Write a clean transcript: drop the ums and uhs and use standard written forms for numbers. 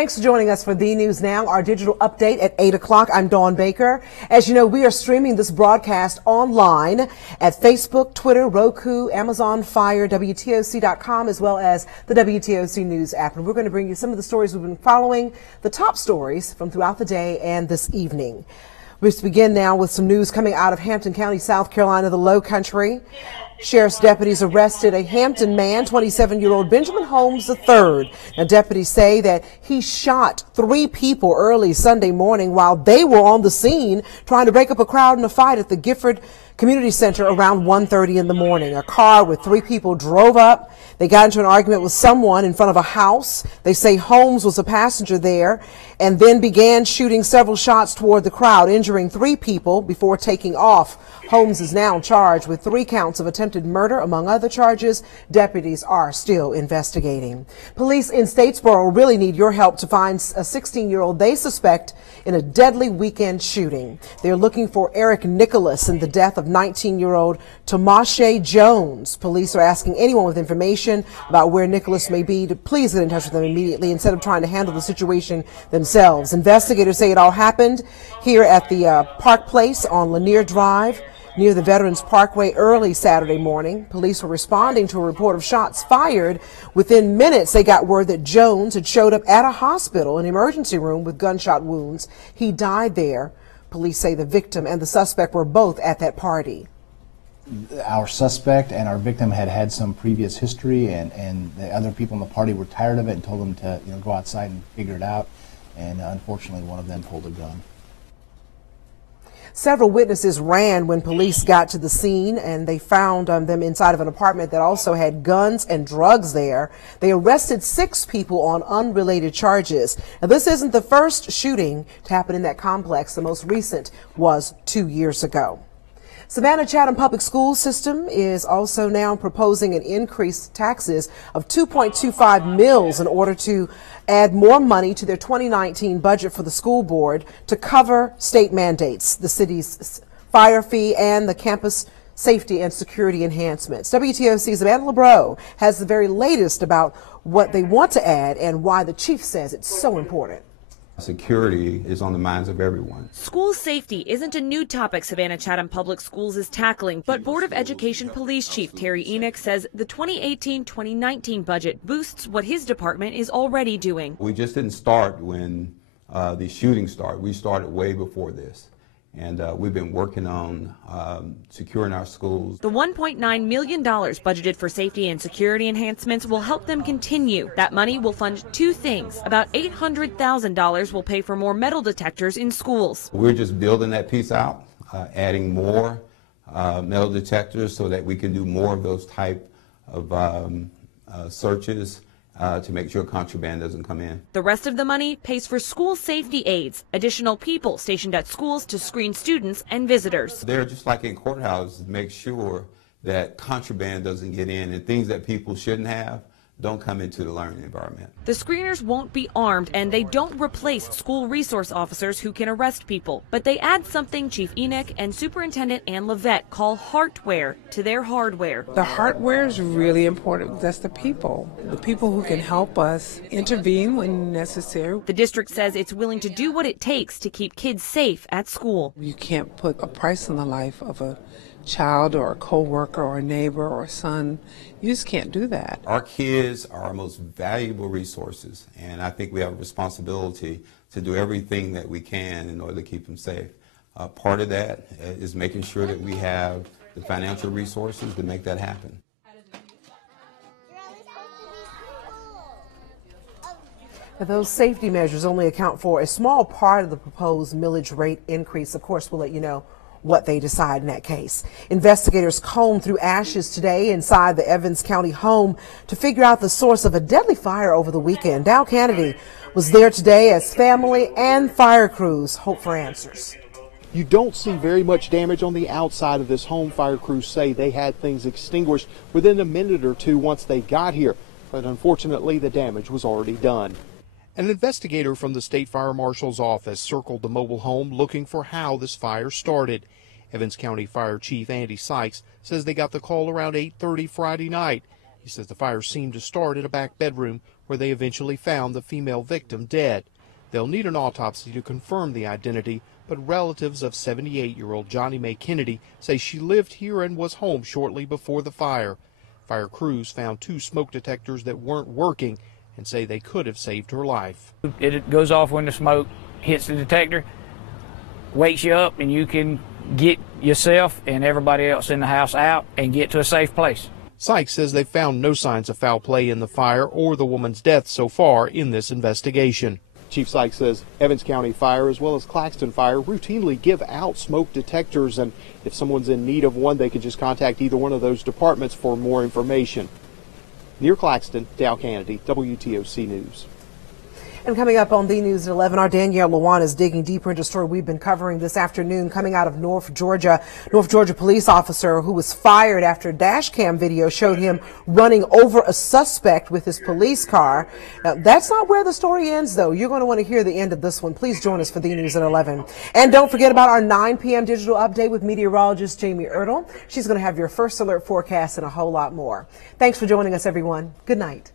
Thanks for joining us for The News Now, our digital update at 8 o'clock. I'm Dawn Baker. As you know, we are streaming this broadcast online at Facebook, Twitter, Roku, Amazon Fire, WTOC.com, as well as the WTOC News app. And we're going to bring you some of the stories we've been following, the top stories from throughout the day and this evening. We begin now with some news coming out of Hampton County, South Carolina, the Low Country. Sheriff's deputies arrested a Hampton man, 27-year-old Benjamin Holmes III. Now, deputies say that he shot 3 people early Sunday morning while they were on the scene trying to break up a crowd in a fight at the Gifford Community Center around 1:30 in the morning. A car with 3 people drove up. They got into an argument with someone in front of a house. They say Holmes was a passenger there and then began shooting several shots toward the crowd, injuring 3 people before taking off. Holmes is now charged with 3 counts of attempted murder, among other charges. Deputies are still investigating. Police in Statesboro really need your help to find a 16-year-old they suspect in a deadly weekend shooting. They're looking for Eric Nicholas in the death of 19-year-old Tomashe Jones. Police are asking anyone with information about where Nicholas may be to please get in touch with them immediately instead of trying to handle the situation themselves. Investigators say it all happened here at the Park Place on Lanier Drive near the Veterans Parkway early Saturday morning. Police were responding to a report of shots fired. Within minutes, they got word that Jones had showed up at a hospital, an emergency room with gunshot wounds. He died there. Police say the victim and the suspect were both at that party. Our suspect and our victim had some previous history, and the other people in the party were tired of it and told them to go outside and figure it out. And unfortunately, one of them pulled a gun. Several witnesses ran when police got to the scene, and they found them inside of an apartment that also had guns and drugs there. They arrested 6 people on unrelated charges. Now, this isn't the first shooting to happen in that complex. The most recent was 2 years ago. Savannah Chatham Public School System is also now proposing an increased taxes of $2.25 million in order to add more money to their 2019 budget for the school board to cover state mandates, the city's fire fee, and the campus safety and security enhancements. WTOC's Amanda LeBreau has the very latest about what they want to add and why the chief says it's so important. Security is on the minds of everyone. School safety isn't a new topic Savannah Chatham Public Schools is tackling, but Board of Education Police Chief Terry Enoch says the 2018-2019 budget boosts what his department is already doing. We just didn't start when the shooting started. We started way before this. And we've been working on securing our schools. The $1.9 million budgeted for safety and security enhancements will help them continue. That money will fund 2 things. About $800,000 will pay for more metal detectors in schools. We're just building that piece out, adding more metal detectors so that we can do more of those type of searches to make sure contraband doesn't come in. The rest of the money pays for school safety aides, additional people stationed at schools to screen students and visitors. They're just like in courthouses, make sure that contraband doesn't get in and things that people shouldn't have don't come into the learning environment. The screeners won't be armed, and they don't replace school resource officers who can arrest people, but they add something Chief Enoch and Superintendent Ann Levette call heartware to their hardware. The hardware is really important. That's the people who can help us intervene when necessary. The district says it's willing to do what it takes to keep kids safe at school. You can't put a price on the life of a child or a co-worker or a neighbor or a son. You just can't do that. Our kids are our most valuable resources, and I think we have a responsibility to do everything that we can in order to keep them safe. Part of that is making sure that we have the financial resources to make that happen. Those safety measures only account for a small part of the proposed millage rate increase. Of course, we'll let you know what they decide in that case. Investigators combed through ashes today inside the Evans County home to figure out the source of a deadly fire over the weekend. Dow Kennedy was there today as family and fire crews hope for answers. You don't see very much damage on the outside of this home. Fire crews say they had things extinguished within a minute or two once they got here, but unfortunately the damage was already done. An investigator from the State Fire Marshal's office circled the mobile home looking for how this fire started. Evans County Fire Chief Andy Sykes says they got the call around 8:30 Friday night. He says the fire seemed to start in a back bedroom where they eventually found the female victim dead. They'll need an autopsy to confirm the identity, but relatives of 78-year-old Johnny Mae Kennedy say she lived here and was home shortly before the fire. Fire crews found 2 smoke detectors that weren't working and say they could have saved her life. It goes off when the smoke hits the detector, wakes you up, and you can get yourself and everybody else in the house out and get to a safe place. Sykes says they found no signs of foul play in the fire or the woman's death so far in this investigation. Chief Sykes says Evans County Fire as well as Claxton Fire routinely give out smoke detectors, and if someone's in need of one, they can just contact either one of those departments for more information. Near Claxton, Dow Kennedy, WTOC News. And coming up on the News at 11, our Danielle Lewan is digging deeper into a story we've been covering this afternoon coming out of North Georgia. North Georgia police officer who was fired after a dash cam video showed him running over a suspect with his police car. Now, that's not where the story ends, though. You're going to want to hear the end of this one. Please join us for the News at 11. And don't forget about our 9 p.m. digital update with meteorologist Jamie Ertel. She's going to have your first alert forecast and a whole lot more. Thanks for joining us, everyone. Good night.